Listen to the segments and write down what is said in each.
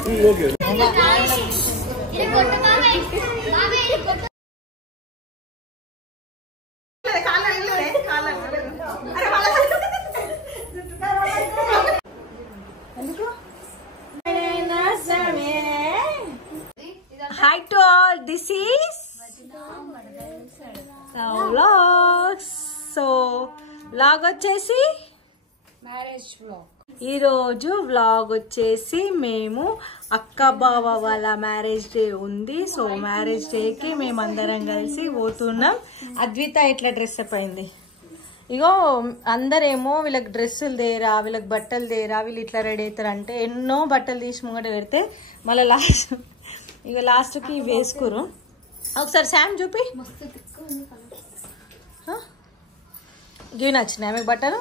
Hi to all, this is vlogs. So vlog వచ్చేసి marriage vlog. ఈ రోజు vlog వచ్చేసి మేము అక్క బావ వాళ్ళ మ్యారేజ్ డే ఉంది. సో మ్యారేజ్ డేకి మేము అందరం కలిసి పోతున్నాం. అద్విత ఇట్లా డ్రెస్ అప్ అయింది. ఇగో అందరేమో వీళ్ళకి డ్రెస్సులు దేరా, వీళ్ళకి బట్టలు దేరా, వీళ్ళు ఇట్లా రెడీ అవుతారు అంటే ఎన్నో బట్టలు తీసి ముంగట పెడితే మళ్ళీ లాస్ట్కి వేసుకురు. ఒకసారి శామ్ చూపి గివి నచ్చినాయి మీకు బట్టలు.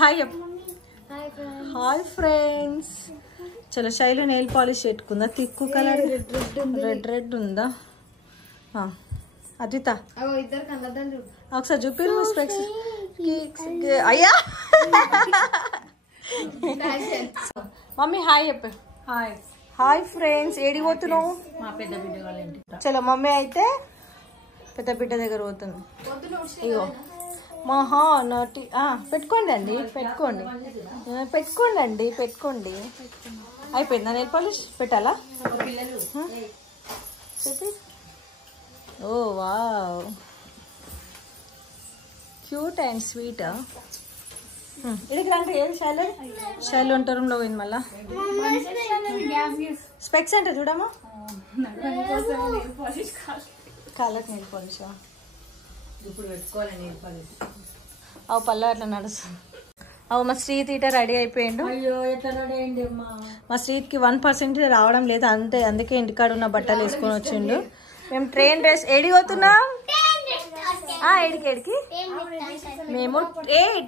Hi hi friends. చలో శైలు నెయిల్ పాలిష్ పెట్టుకుందా? తిక్కు కలర్ రెడ్ రెడ్ ఉందా? అద్విత ఒకసారి చూపిరు స్పెక్స్. అయ్యా మమ్మీ హాయ్ చెప్పు. Hi hi friends. ఏడికి పోతున్నావు? మా పెద్ద బిడ్డ వాళ్ళ ఇంటికి. చలో మమ్మీ అయితే పెద్ద బిడ్డ దగ్గర పోతుంది. ఇగో మహా నటి పెట్టుకోండి అండి, పెట్టుకోండి పెట్టుకోండి అండి, పెట్టుకోండి. అయిపోయిందా నెయిల్ పాలిష్? పెట్టాలా? ఓ వావ్, క్యూట్ అండ్ స్వీట్. ఇడికి రండి. ఏది శైలు? శైలు వంట రూమ్లో పోయింది. మళ్ళా స్పెక్స్ అంటే చూడమ్మా. కాళ్ళకి నెయిల్ పాలిషా? ఇప్పుడు పెట్టుకోవాలి నెయిల్ పాలిష్. అవు పల్ల అట్లా నడుస్తుంది. అవు మా శ్రీత్ ఇట రెడీ అయిపోయిండు. అయ్యో ఎట్లా రెడీ అయింది అమ్మా. మా శ్రీత్కి 1% రావడం లేదు, అందుకే ఇంటికాడ ఉన్న బట్టలు వేసుకొని వచ్చిండు. మేము ట్రైన్ డ్రెస్ ఏడిపోతున్నాం. ఏడికి మేము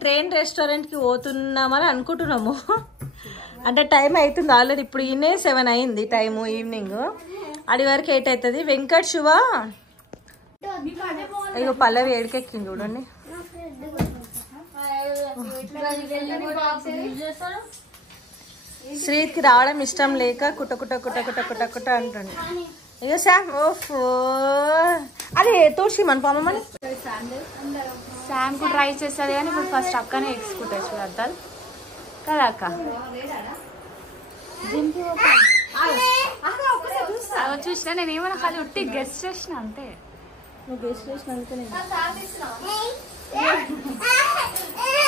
ట్రైన్ రెస్టారెంట్కి పోతున్నామని అనుకుంటున్నాము. అంటే టైం అవుతుంది ఆల్రెడీ. ఇప్పుడు ఈయనే 7 అయింది టైము, ఈవినింగ్. అది వరకు 8 అవుతుంది. వెంకట్ శివ అయ్యో పల్లవి ఏడికెక్కింది చూడండి. శ్రీత్కి రావడం ఇష్టం లేక కుట్ట కుట్ట కుట్ట కుట్ట కుట్ట కుట్ట అంటుంది. అయ్యో శామ్ ఓఫ్, అదే తోడ్చి మన పామని శామ్ కు ట్రై చేస్తుంది కానీ ఇప్పుడు ఫస్ట్ అక్కనే ఎక్స్కుంటారు చూడద్దాలు కదా అక్క. చూసిన నేను ఏమైనా ఖాళీ ఉట్టి గెస్ట్ చేసిన అంతే. నువ్వు గెస్ట్ చేసినందుకే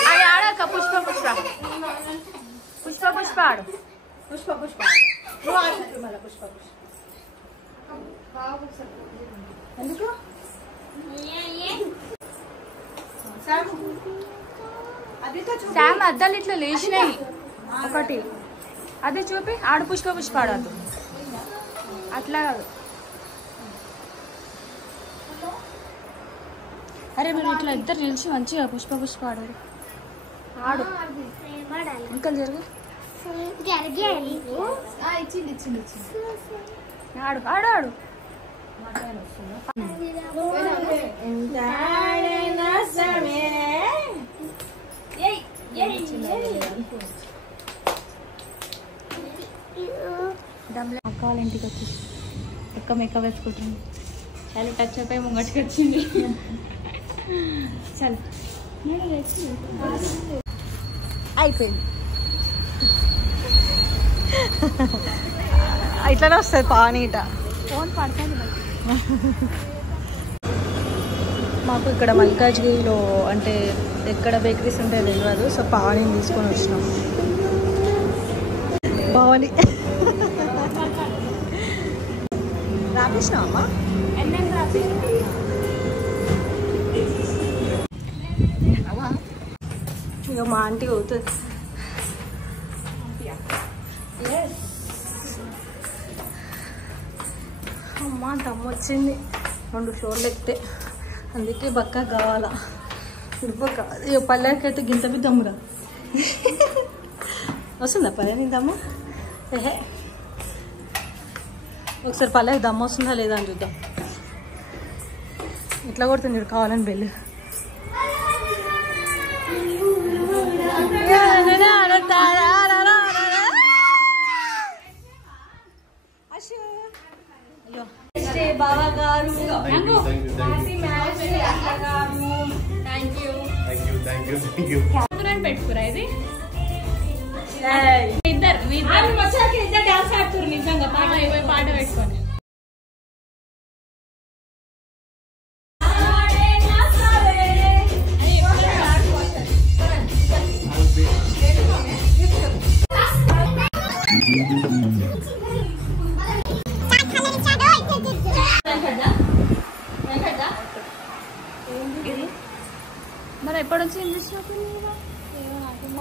అది ఆడక్క. పుష్ప పుష్ప పుష్ప పుష్ప ఆడు. పుష్ప పుష్ప పుష్ప పుష్ప ఎందుకు? శామ్ అద్దాలు ఇట్లా లేచినాయి ఒకటి. అదే చూపి ఆడు. పుష్ప పుష్ప ఆడదు అట్లా కాదు. అరే మీరు ఇట్లా ఇద్దరు నిలిచి మంచిగా పుష్ప పుష్ప ఆడారు. ఆడు ఇంకా జరుగు. ఆడు ఆడు ఆడు. అక్క వాళ్ళ ఇంటికి వచ్చి ఎక్క మెక్క వేసుకుంటుంది. చాలా టచ్ అయిపోయి ముంగటికి వచ్చింది. చల్ అయిపోయింది. ఇట్లానే వస్తుంది పానీట. ఫోన్ పడుతుంది. మాకు ఇక్కడ మల్కాజ్గిరిలో అంటే ఎక్కడ బేకరీస్ ఉంటే తెలియదు. సో పావని తీసుకొని వచ్చినాం. పావని రాపిస్తున్నావమ్మా? ఇక మా ఆంటీ అవుతుంది. అమ్మా దమ్ము వచ్చింది 2 ఫ్లోర్లు ఎక్కితే, అందుకే బక్క కావాలా. ఇప్పుడు కాదు పల్లెకైతే గింత దమ్మురా వస్తుందా పల్లె దమ్ము? ఏహే ఒకసారి పల్లెకి దమ్ము వస్తుందా లేదా అని చూద్దాం. ఇట్లా కొడుతుంది మీరు కావాలని బెల్లు. ఇద్దరు డాన్స్ ఆడుతున్నారు నిజంగా పాట పెట్టుకొని. మరి ఎప్పటి నుంచి ఇంగ్లీష్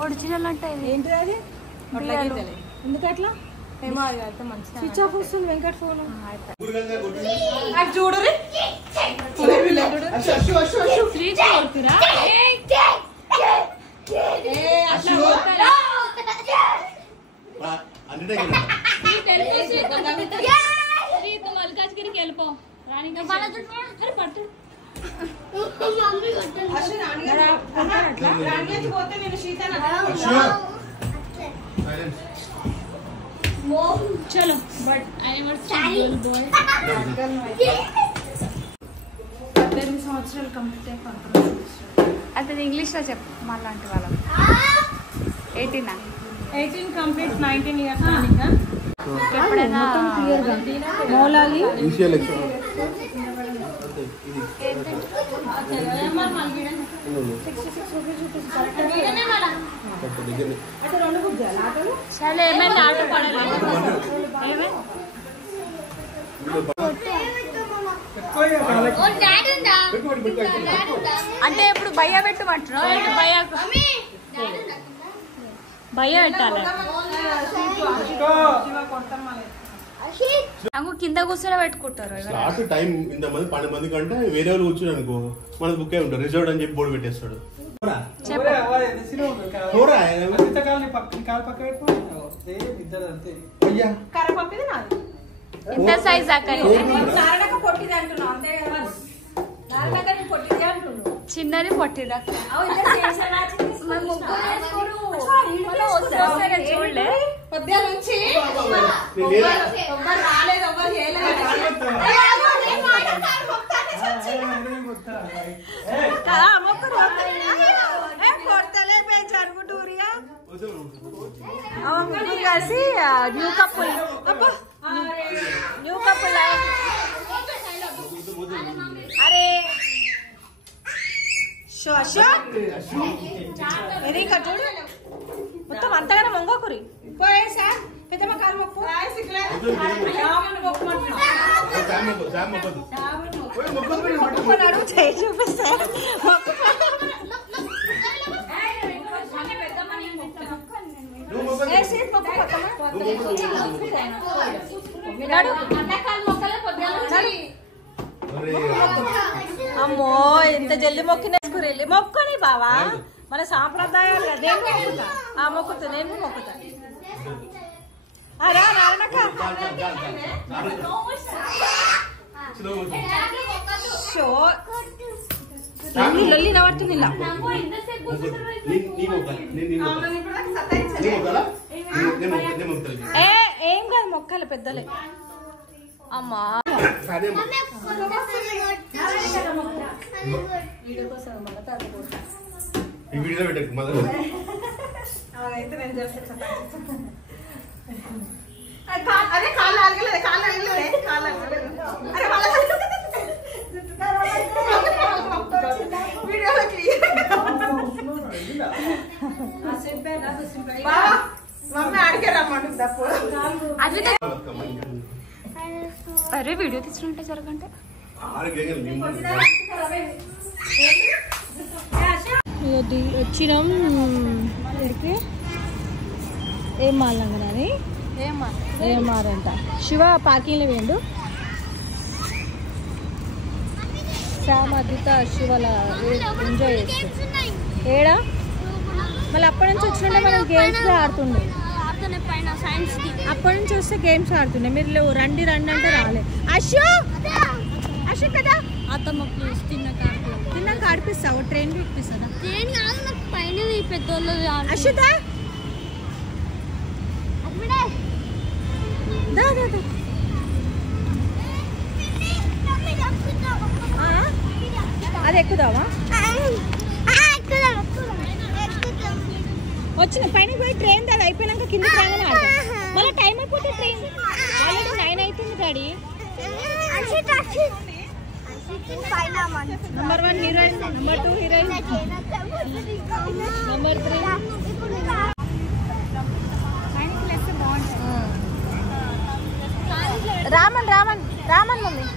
ఒరిజినల్ అంటే ఏంటి అది ఎందుకు అట్లా ఏమో అది అయితే మంచిగా స్విచ్ ఆఫ్ వస్తుంది వెంకట్ ఫోన్ చూడు కొడుతురా మల్కాజ్గిరికి వెళ్ళిపో రాణి పట్టు చలో బట్ 18 సంవత్సరాలు కంప్లీట్ అయిపోతుంది. అది ఇంగ్లీష్లో చెప్పు మాలాంటి వాళ్ళం. 18 కంప్లీట్ 19 ఇయర్స్. ఎప్పుడైనా మౌలాలి సరే ఏమైనా ఆట పడలేదు అంటే ఇప్పుడు భయ్య పెట్టమంటున్నావు. భయ్య పెట్టాలి. కింద కూర్చొని పెట్టుకుంటారు. స్టార్ట్ టైం ఇంతమంది 12 మంది కంటే వేరే వాళ్ళు కూర్చుని అనుకో మన బుక్ అయి ఉంటారు. రిజర్వ్డ్ అని చెప్పి బోర్డు పెట్టేస్తాడు. ఇంత సైజ్ చిన్నది పొట్టిదా చూడలే కలిసి న్యూ కపుల్ అరే వెరీ కట్టుడు మొత్తం అంతగానే మొంగకురి పోయే సార్ పెద్దమ్మ కాలు మొక్కు మొక్కున్నాడు చేయి చూపిస్తారు. అమ్మో ఎంత జల్ది మొక్కినేసుకుని వెళ్ళి మొక్కని బావా మన సాంప్రదాయాలు నేను మొక్కుతా మొక్కుతా నేను మొక్కుతా. అరే నారాయణక్క లొల్లి నవ్వుతుంది ఇలా ఏం కాదు మొక్కలు పెద్దలే. అమ్మా అదే కాళ్ళు ఆగలేదు కాళ్ళు ఆగలేదు కాళ్ళు ఆగలేదు మమ్మీ ఆడికే రమ్మంటుంది తప్పుడు. అరే వీడియో తీసుకుంటే జరగంటే వచ్చినాం ఏం మాలంగనని ఏం మారంట శివ పార్కింగ్లో వేయండు. శ్యామ అద్విత శివల ఎంజాయ్ చేస్తారు ఏడా. మళ్ళీ అప్పటి నుంచి వచ్చినట్టే మనం గేమ్స్ ఆడుతుండే. అప్పటి నుంచి వస్తే గేమ్స్ ఆడుతుండే. మీరు రండి రండి అంటే రాలే. అశోక్ కదా అత్తమ్మ ప్లీజ్ తిన్నాక ఆడిపిస్తావు ట్రైన్ ఎక్కిపిస్తాను. పైన పెద్దోళ్ళు అశ్విత అది ఎక్కుదావా వచ్చి వచ్చిన పైన పోయి ట్రైన్ అది అయిపోయినాక కిందకి రాగానే ఆడతాం. మళ్ళీ టైం అయిపోతే ట్రైన్ ఆల్రెడీ 9 అవుతుంది daddy. Number 1 heroine, number 2 heroine, number 3. Raman Raman Raman mummy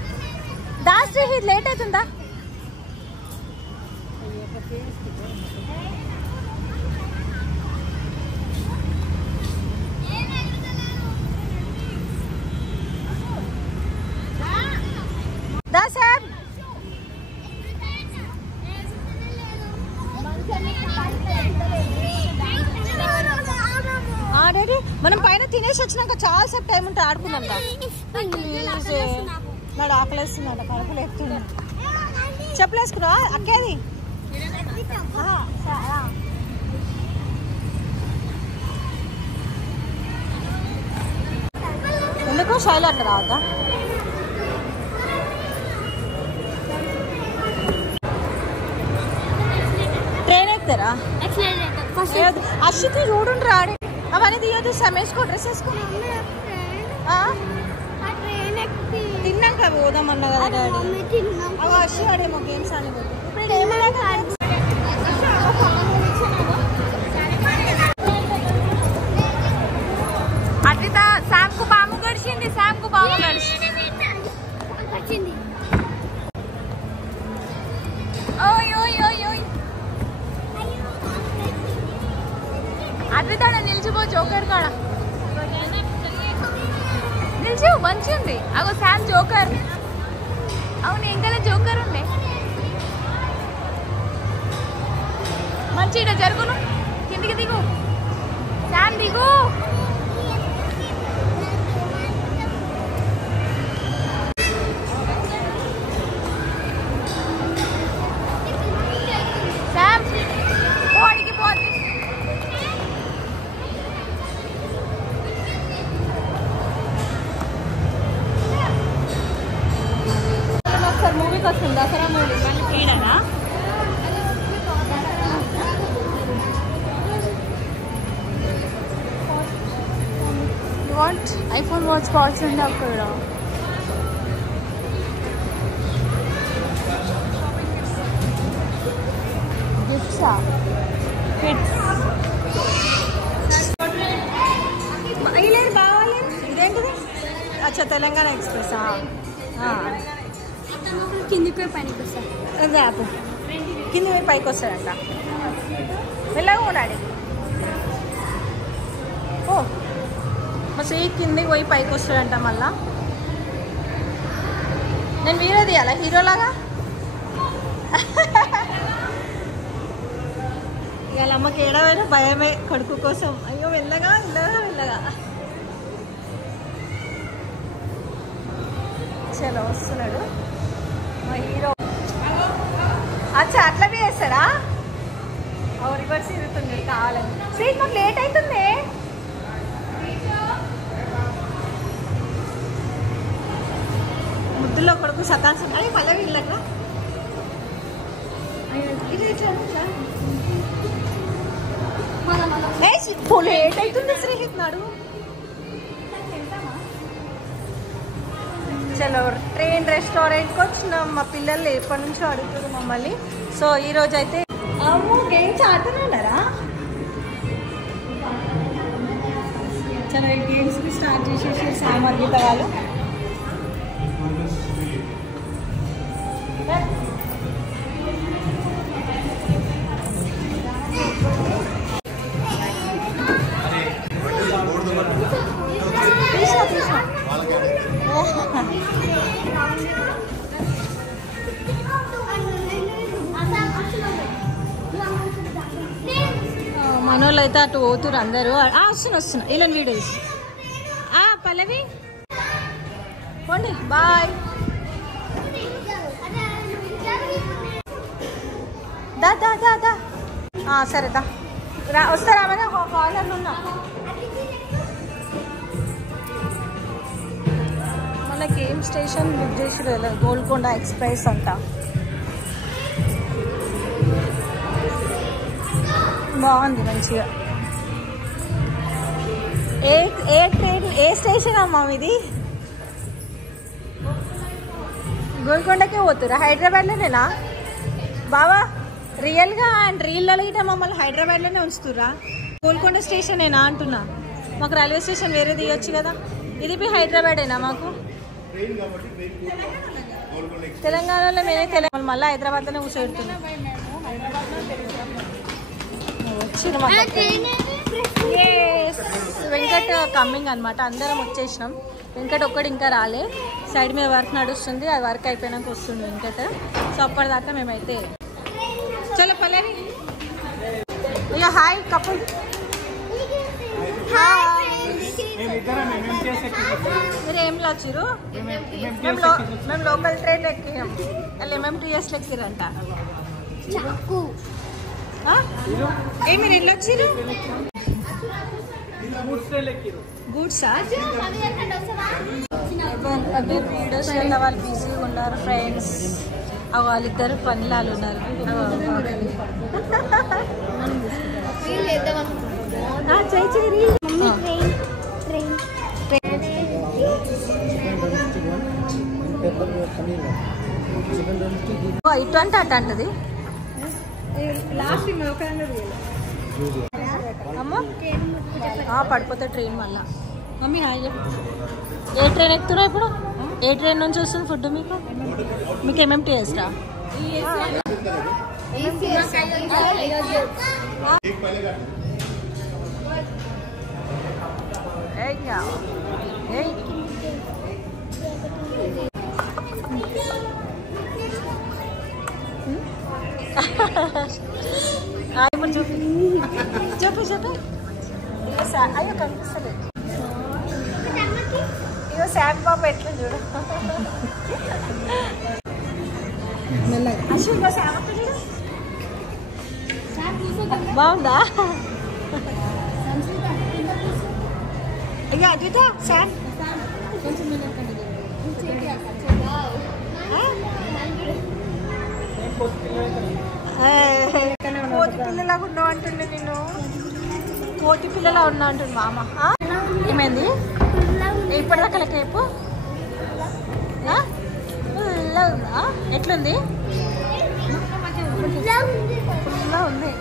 దాస్ ఇది లేట్ అవుతుందా? సార్ డాడీ మనం పైన తినేసి వచ్చినాక చాలా సేపు టైం ఉంటే ఆడుకుందాం. నాడు ఆకలేస్తున్నాడు, కడుపులు ఎక్కుతున్నా. చెప్పలేసుకున్నా అక్కేది ఎందుకు శైలు అట్లా రావద్దా? ట్రైన్ ఎక్కుతారా? అశ్వితి చూడుండ్రు రాడే అవన్నీ తీయదు. సమేసుకో డ్రెస్ వేసుకో. తిన్నాక పోదామన్నా కదా డాడీ. అవి అశ్వి ఆడేమో గేమ్స్ అని పోతుంది. ఇప్పుడు అద్విత శాంకు పాము గడిచింది, శాంకు పాము గడిచింది. అద్విత నిలిచిపో జోకర్ కాడ నిలిచి మంచి ఉంది. అగో శామ్ జోకర్. అవును ఇంకా జోకర్ ఉండే మంచి. ఇట జరుగును కిందికి దిగు శామ్ దిగు. శామ్ పోడికి పోతుంది. మూవీకి వస్తుంది దసరా మూవీ మళ్ళీ ఫ్రీడనా? వాట్ ఐఫోన్ వాచ్ కాల్స్ ఉండే అక్కడ. గిఫ్ట్సా? కిడ్స్ లేదు బాగాలేదు. ఇదేంటిది? అచ్చా తెలంగాణ ఎక్స్ప్రెసా? కిందికి పైకి వస్తాడు. అదే అప్పు కింది పోయి పైకి వస్తాడంట. వెళ్ళగా ఉండాలి. ఓ మస్తు కిందికి పోయి పైకి వస్తాడంట. మళ్ళా నేను వీడియో తీయాలా హీరోలాగా? ఇవాళ అమ్మకి ఏడవైనా భయమే కొడుకు కోసం. అయ్యో వెళ్ళగా వెళ్ళగా వెళ్ళగా. చలో వస్తున్నాడు మా హీరో. అచ్చా అట్లా వేస్తాడా? రివర్స్ తిరుగుతుంది కావాలని. స్వీట్ మాకు లేట్ అవుతుంది. ముద్దులో కొడుకు సతాంశం అని మళ్ళీ వీళ్ళక లేట్ అవుతుంది. శ్రీహిత్ నాడు. చలో ట్రైన్ రెస్టారెంట్కి వచ్చినాం. మా పిల్లలు ఎప్పటి నుంచో అడుగుతారు మమ్మల్ని. సో ఈరోజు అయితే అమ్మో గేమ్స్ ఆడుతూనే ఉన్నారా? చలో ఈ గేమ్స్కి స్టార్ట్ చేసేసి సామర్గీత వాళ్ళు. మనోళ్ళు అయితే అటు పోతురు అందరూ. వస్తున్నా ఇలా వీడియోస్. పల్లవి పోండి బాయ్. దా దా దా దా. సరే దా వస్తారా? మన కార్నర్లో ఉన్నా. మన గేమ్ స్టేషన్ బుక్ చేసి గోల్కొండ ఎక్స్ప్రెస్ అంట. బాగుంది మంచిగా. ఏ ట్రైన్ ఏ స్టేషన్ అమ్మా ఇది? గోల్కొండకే పోతురా? హైదరాబాద్లోనేనా బావా? రియల్గా అండ్ రీల్ అడిగితే మమ్మల్ని హైదరాబాద్లోనే ఉంచుతురా? గోల్కొండ స్టేషనేనా అంటున్నా. మాకు రైల్వే స్టేషన్ వేరే తీయొచ్చు కదా. ఇది పోయి హైదరాబాదేనా మాకు? తెలంగాణలో నేనే తెలంగాణ మళ్ళీ హైదరాబాద్లోనే కూర్చోబెడుతున్నాం. వెంకట్ కమ్మింగ్ అనమాట. అందరం వచ్చేసినాం. వెంకట్ ఒక్కడు ఇంకా రాలే. సైడ్ మీద వర్క్ నడుస్తుంది. ఆ వర్క్ అయిపోయినాక వస్తుంది వెంకట్. సో అప్పటిదాకా మేమైతే చలో పల్లవి. అయ్యో హాయ్ కపుల్. మీరు ఏం వచ్చిర్రు? మేము లోకల్ ట్రైన్ ఎక్కినాం. వాళ్ళు MMTS ఎక్కిరంట. ఏ మీరు వెళ్ళొచ్చిర్రు? గూడ్సా? వీడియోస్ వాళ్ళు బిజీగా ఉన్నారు ఫ్రెండ్స్. వాళ్ళిద్దరు పనిలాలు ఉన్నారు. ఇటు అంటే అటు అంటది. అమ్మా పడిపోతే ట్రైన్ మళ్ళా. మమ్మీ హాయ్ చెప్పు. ఏ ట్రైన్ ఎక్కుతున్నా ఇప్పుడు? ఏ ట్రైన్ నుంచి వస్తుంది ఫుడ్ మీకు? మీకు MMTS రా? ఇప్పుడు చూపి చెప్పు చెప్పు. అయ్యో కనిపిస్తలేదు. ఇగో శామ్ పాప ఎట్లా చూడు. అశ్విన్ బాగుందా? ఇక అద్విత శామ్ కోతి పిల్లలాగా ఉన్నావు అంటుండే. నేను కోతి పిల్లలా ఉన్నా అంటుండు మామ. ఏమైంది ఇప్పటిదాకా లెక్క చెప్పు. ఉందా? ఎట్లుంది? ఫుల్లా ఉంది.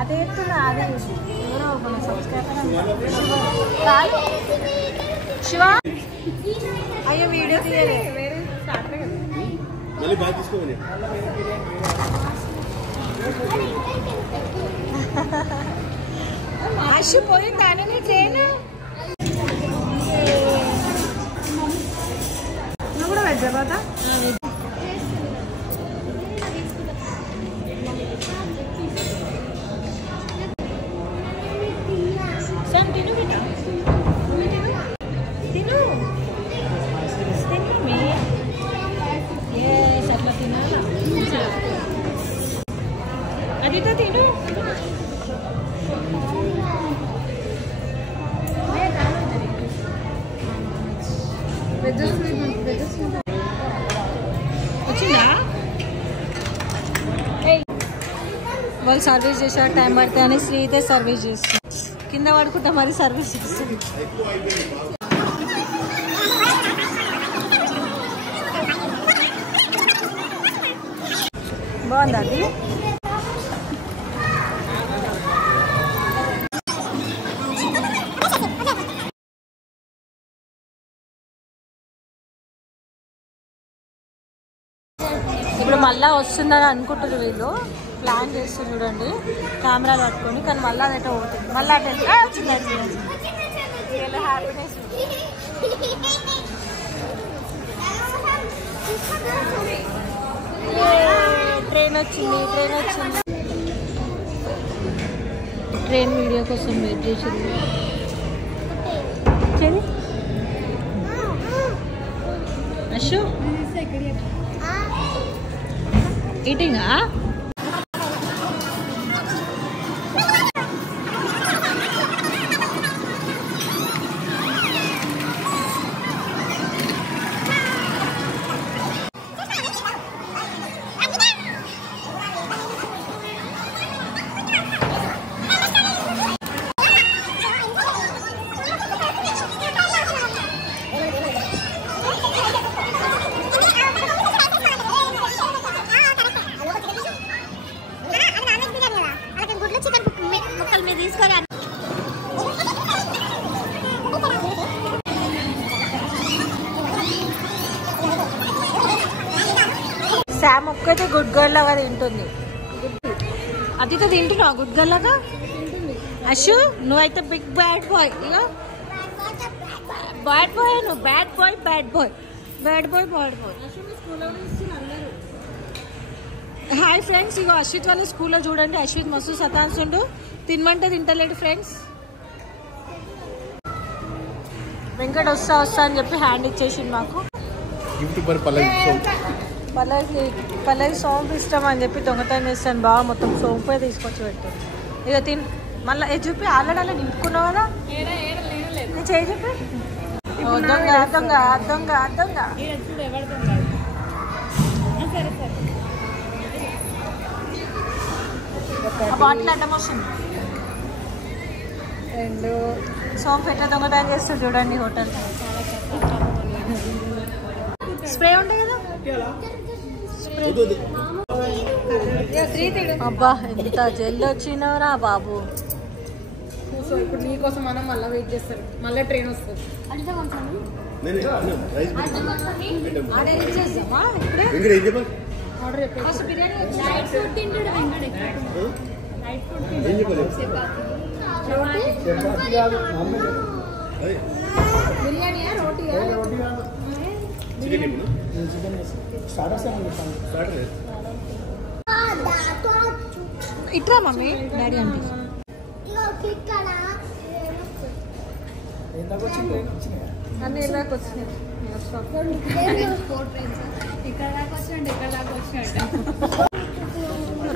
అదే ఎత్తున్నా. అదే ఎవరో మన సబ్స్క్రైబర్ శివ. అయ్యో వీడియో తీయలే. అశ్వ పోయిందానే నీ ట్రైన్? నువ్వు కూడా హైదరాబాదా? అదితో తిను. వచ్చిందా? వాళ్ళు సర్వీస్ చేసారు. టైం పడితే అని శ్రీతే సర్వీస్ చేస్తుంది. కింద పడుకుంటా మరి సర్వీస్ చేస్తుంది. బాగుందా అది? ఇప్పుడు మళ్ళీ వస్తుందని అనుకుంటారు వీళ్ళు. ప్లాన్ చేస్తారు చూడండి కెమెరాలు పట్టుకొని. కానీ మళ్ళీ అదైతే పోతుంది. మళ్ళీ అటు వచ్చింది. వీళ్ళ హ్యాపీనెస్. ట్రైన్ వచ్చింది. ట్రైన్ వచ్చింది. ట్రైన్ వీడియో కోసం వెయిట్ చేసింది. అశు ఈటింగా? శామ్ ఒక్కైతే గుడ్ గర్ల్ లాగా తింటుంది. అదితో తింటున్నావు గుడ్ గర్ల్ లాగా? అశు నువ్వైతే బిగ్ బ్యాడ్ బాయ్. ఇక బ్యాడ్ బాయ్ నువ్వు, bad boy bad boy bad boy bad boy. Hi friends, ఇగో అశ్విత్ వాళ్ళ స్కూల్లో చూడండి, అశ్విత్ మస్తు సతాంసుండు, తినమంటే తింటలేడు ఫ్రెండ్స్. వెంకట్ వస్తా అని చెప్పి హ్యాండ్ ఇచ్చేసింది మాకు. పల్లవి సోంపు ఇష్టం అని చెప్పి దొంగతనం చేస్తాను బాగా, మొత్తం సోంపే తీసుకొచ్చి పెట్టాను. ఇక మళ్ళీ చూపి ఆల్రెడీ నింపుకున్నావు కదా, నేను చేయి చెప్పి. దొంగ దొంగ దొంగ దొంగ. బాటిల్ అడ్డం వస్తుంది. రెండు సోంపు ఎట్లా దొంగతనం చేస్తారు చూడండి హోటల్. స్ప్రే ఉంటాయి కదా, అబ్బా ఎంత జల్లి వచ్చినవరా బాబు. సో ఇప్పుడు నీకోసం మనం మళ్ళీ వెయిట్ చేస్తారు, మళ్ళీ ట్రైన్ వస్తుంది. బిర్యానీయా రోటీయా? ఇట్రా మమ్మీ డాడీ అంటే అన్నీ ఇలాగ వచ్చినాయి.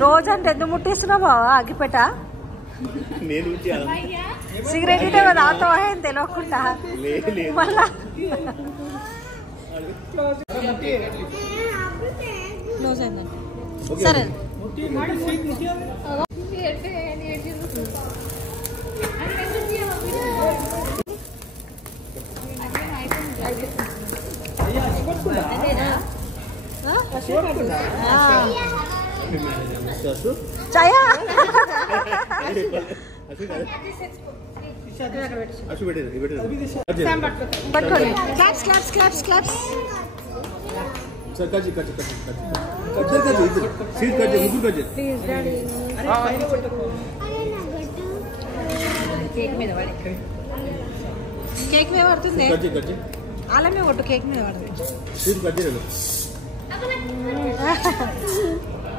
రోజంతా ఎందుకు ముట్టిస్తున్నావు బావా అగ్గిపెట్ట? సిగరెట్ ఇటే తాగుతావా ఏం తెలియకుండా మళ్ళా క్లోజ్ అయిందండి. సరే చాయా పట్టుకోండి. Claps claps claps claps. Cake మీద పడుతుంది, అలానే కొట్టు, కేక్ మీద పడుతుంది.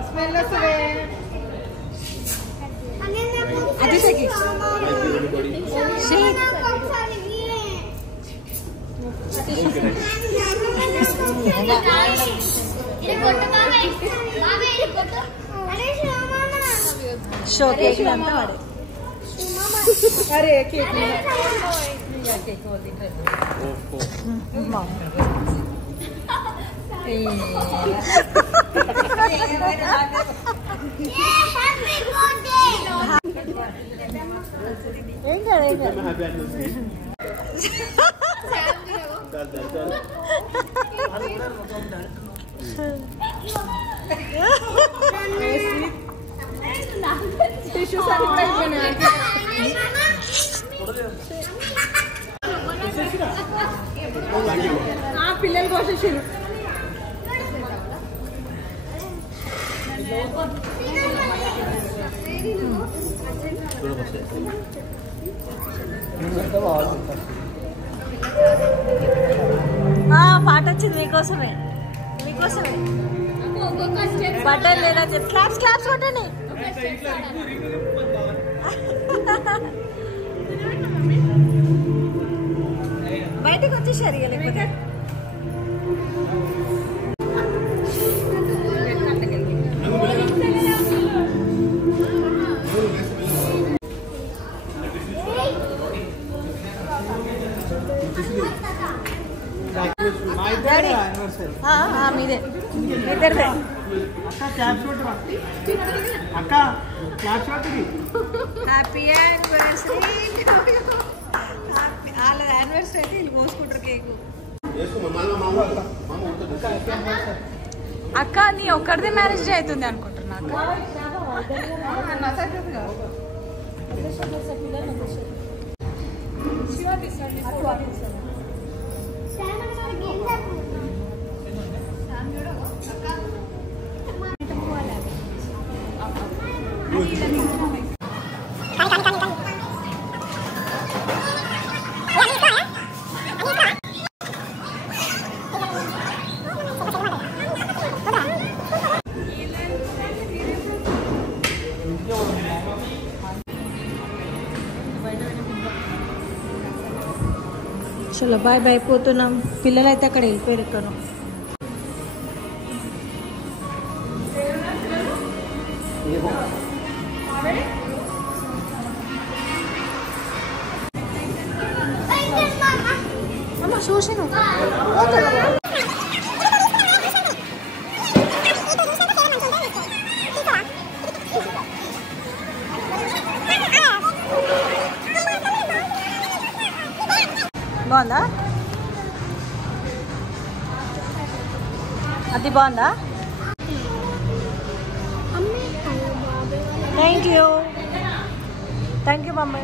స్మెల్ వస్తుంది. అది తగ్గి షో కేక్ అంతా వాడే. అరే కేక్ ఏం కాదు ఏం కాదు. పిల్లలు కోసేసారు. పాట వచ్చింది మీకోసమే, మీకోసమే. బటన్ లేదా చెప్పి క్లాప్స్ క్లాప్స్ కొట్టండి. బయటకు వచ్చేసారు ఇక లేకపోతే. మీదే ఇద్దరిదే. Happy anniversary. వాళ్ళ యానివర్సరీ అయితే వీళ్ళు కోసుకుంటారు కేకు. అక్క నీ ఒక్కరిదే మ్యారేజ్ డే అవుతుంది అనుకుంటున్నా అక్క. చలో బాయ్ బాయ్ పోతున్నాం. పిల్లలు అయితే అక్కడ వెళ్ళిపోయారు. ఇక్కడ చూసాను బాగుందా? అది బాగుందా? Thank you mummy.